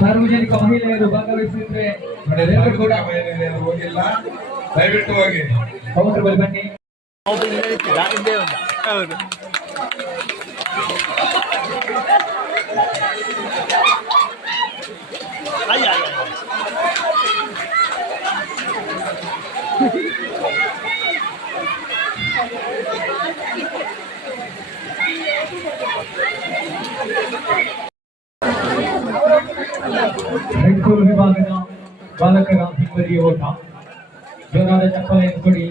ಸಾರ್ವಜನಿಕ ಮಹಿಳೆಯರು ಭಾಗವಹಿಸಿದ್ರೆ ಹೋಗಿಲ್ಲ. ದಯವಿಟ್ಟು ಹೋಗಿ. ಕೌಂಟರ್ ಬಳಿ ಬನ್ನಿ. ಹೌದು. ಅಯ್ಯ ಅಯ್ಯ ಹೈಸ್ಕೂಲ್ ವಿಭಾಗದ ಬಾಲಕರ ಹಿಂಬದಿ ಓಟ ಜೋರಾದ ಚಪ್ಪಲೆಯನ್ನು ಕೊಡಿ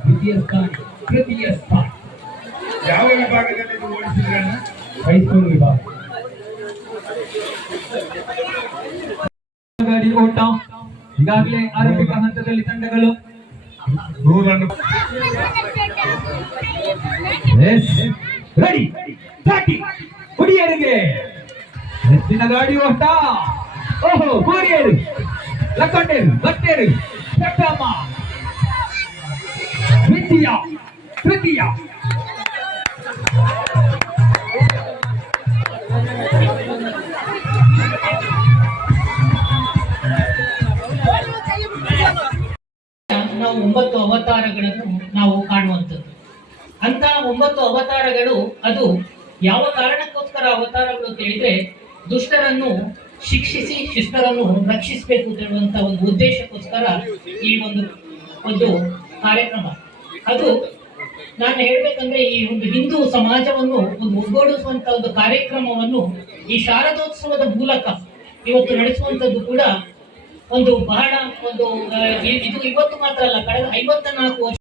ದ್ವಿತೀಯ ಸ್ಥಾನ ತೃತೀಯ ಸ್ಥಾನ ಯಾವ ವಿಭಾಗದಲ್ಲಿ ಇದು ಓಡಿಸಿದ್ರೆ ಹೈಸ್ಕೂಲ್ ವಿಭಾಗ ಗಾಡಿ ಓಟ ಈಗಾಗಲೇ ಆರಂಭಿಕ ಹಂತದಲ್ಲಿ ತಂಡಗಳು ನೂರನ್ನು ರೆಡಿ ಸ್ಟಾರ್ಟಿಂಗ್ ಹುಡಿಯರಿಗೆ ಹೆಚ್ಚಿನ ಗಾಡಿ ಓಟ ಓಹೋ ಗೋರಿಯರು ಲಕ್ಕಂಡೇರು ಗಟ್ಟೇರು ಚಟ್ಟಮ್ಮ ದ್ವಿತೀಯ ತೃತೀಯ ನಾವು ಒಂಬತ್ತು ಅವತಾರಗಳನ್ನು ನಾವು ಕಾಣುವಂಥದ್ದು ಅಂತ ಒಂಬತ್ತು ಅವತಾರಗಳು ಅದು ಯಾವ ಕಾರಣಕ್ಕೋಸ್ಕರ ಅವತಾರಗಳು ಅಂತ ಹೇಳಿದ್ರೆ ದುಷ್ಟರನ್ನು ಶಿಕ್ಷಿಸಿ ಶಿಷ್ಟರನ್ನು ರಕ್ಷಿಸಬೇಕು ಅಂತ ಒಂದು ಉದ್ದೇಶಕ್ಕೋಸ್ಕರ ಈ ಒಂದು ಒಂದು ಕಾರ್ಯಕ್ರಮ. ಅದು ನಾನು ಹೇಳ್ಬೇಕಂದ್ರೆ ಈ ಒಂದು ಹಿಂದೂ ಸಮಾಜವನ್ನು ಒಂದು ಒಗ್ಗೂಡಿಸುವಂತ ಒಂದು ಕಾರ್ಯಕ್ರಮವನ್ನು ಈ ಶಾರದೋತ್ಸವದ ಮೂಲಕ ಇವತ್ತು ನಡೆಸುವಂತದ್ದು ಕೂಡ ಒಂದು ಬಹಳ ಒಂದು ಇದು ಇವತ್ತು ಮಾತ್ರ ಅಲ್ಲ, ಕಳೆದ ಐವತ್ತ ನಾಲ್ಕು ವರ್ಷ